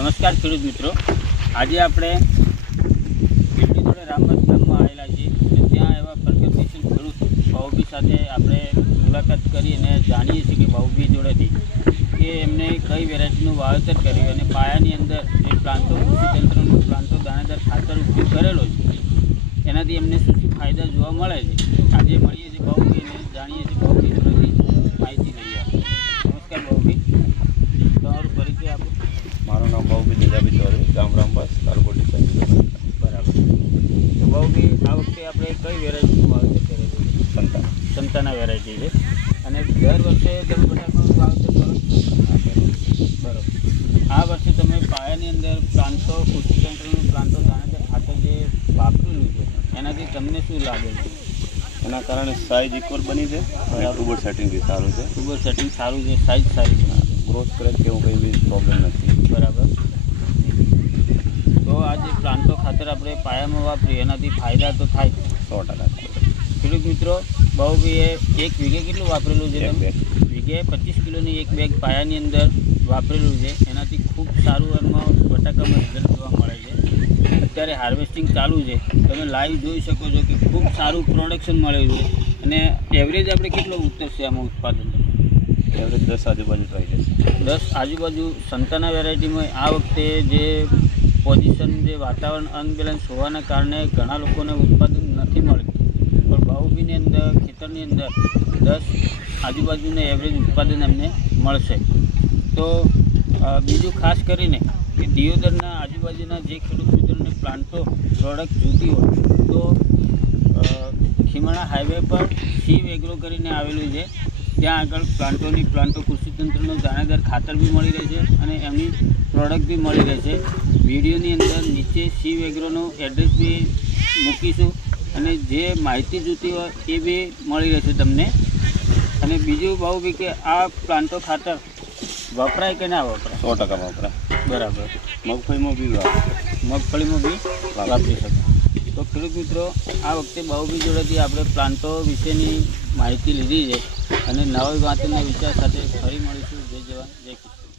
નમસ્કાર ખેડૂત મિત્રો, આજે આપણે ભીલડી જોડે રામબસ ગામમાં આવેલા છીએ અને ત્યાં એવા પ્રગતિશીલ ખેડૂત બાઉભી સાથે આપણે મુલાકાત કરી અને જાણીએ છીએ કે બાઉભી જોડેથી કે એમને કઈ વેરાયટીનું વાવેતર કર્યું અને પાયાની અંદર જે પ્લાન્ટો કૃષિતંત્રનો પ્લાન્ટો દાણેદાર ખાતર ઉપયોગ કરેલો છે એનાથી એમને શું શું ફાયદા જોવા મળે છે આજે મળીએ છીએ બાઉભી અને જાણીએ છીએ બાઉભી જોડેથી માહિતી લઈએ. નમસ્કાર બાઉભી, તમારું પરિચય આપો. મારું નામ બાઉભી દેજાભી ચૌધરી, ગામ રામબસ, તાલુકો ડીસા. બરાબર. તો બાઉભી, આ વખતે આપણે કઈ વેરાયટીનું વાવેતર કરેલું છે? સંતાના વેરાયટી છે અને દર વર્ષે તમે બટાકાનું વાવેતર કરો? બરાબર. આ વર્ષે તમે પાયાની અંદર પ્લાન્ટો કૃષિતંત્રનું પ્લાન્ટો દાણેદાર ખાતર જે વાપરેલું છે એનાથી તમને શું લાગે છે? એના કારણે સાઇઝ ઇક્વલ બની છે અને ટ્યુબર સેટિંગ બી સારું છે. ટ્યુબર સેટિંગ સારું છે, સાઇઝ સારી છે, ગ્રોથ કરે કે એવું કંઈ બી પ્રોબ્લેમ નથી. બરાબર. તો આ જે પ્લાન્ટો ખાતર આપણે પાયામાં વાપરીએ એનાથી ફાયદા તો થાય 100%. ખેડૂત મિત્રો, બાઉભીએ 1 વીઘે કેટલું વાપરેલું છે? એક બેગ. વીઘે 25 કિલોની એક બેગ પાયાની અંદર વાપરેલું છે. એનાથી ખૂબ સારું એમાં બટાકામાં રિઝલ્ટ જોવા મળે છે. અત્યારે હાર્વેસ્ટિંગ ચાલુ છે, તમે લાઈવ જોઈ શકો છો કે ખૂબ સારું પ્રોડક્શન મળ્યું છે અને એવરેજ આપણે કેટલો ઉતરશે આમાં ઉત્પાદન? એવરેજ 10 આજુબાજુ થઈ જશે. 10 આજુબાજુ. સંતાના વેરાયટીમાં આ વખતે જે પોઝિશન જે વાતાવરણ અનબેલેન્સ હોવાના કારણે ઘણા લોકોને ઉત્પાદન નથી મળતું, પણ બાઉભીની અંદર ખેતરની અંદર 10 આજુબાજુને એવરેજ ઉત્પાદન એમને મળશે. તો બીજું ખાસ કરીને કે દિયોદરના આજુબાજુના જે ખેડૂત મિત્રોને પ્લાન્ટો પ્રોડક્ટ જોતી હોય તો ખીમણા હાઈવે પર શિવ એગ્રો કરીને આવેલું છે, ત્યાં આગળ પ્લાન્ટો કૃષિતંત્રનું દાણેદાર ખાતર બી મળી રહે છે અને એમની પ્રોડક્ટ બી મળી રહે છે. વિડીયોની અંદર નીચે શિવ એગ્રોનું એડ્રેસ બી મૂકીશું અને જે માહિતી જોતી હોય એ બી મળી રહેશે તમને. અને બીજું બાઉભી કે આ પ્લાન્ટો ખાતર વપરાય કે ના વપરાય? 100% વપરાય. બરાબર. મગફળીમાં બી મગફળીમાં બી વાપરી શકો. તો ખેડૂત મિત્રો, આ વખતે બાઉભી જોડેથી આપણે પ્લાન્ટો વિશેની માહિતી લીધી છે અને નવી વાતના વિચાર સાથે ફરી મળીશું. જય જવાન, જય કિસાન.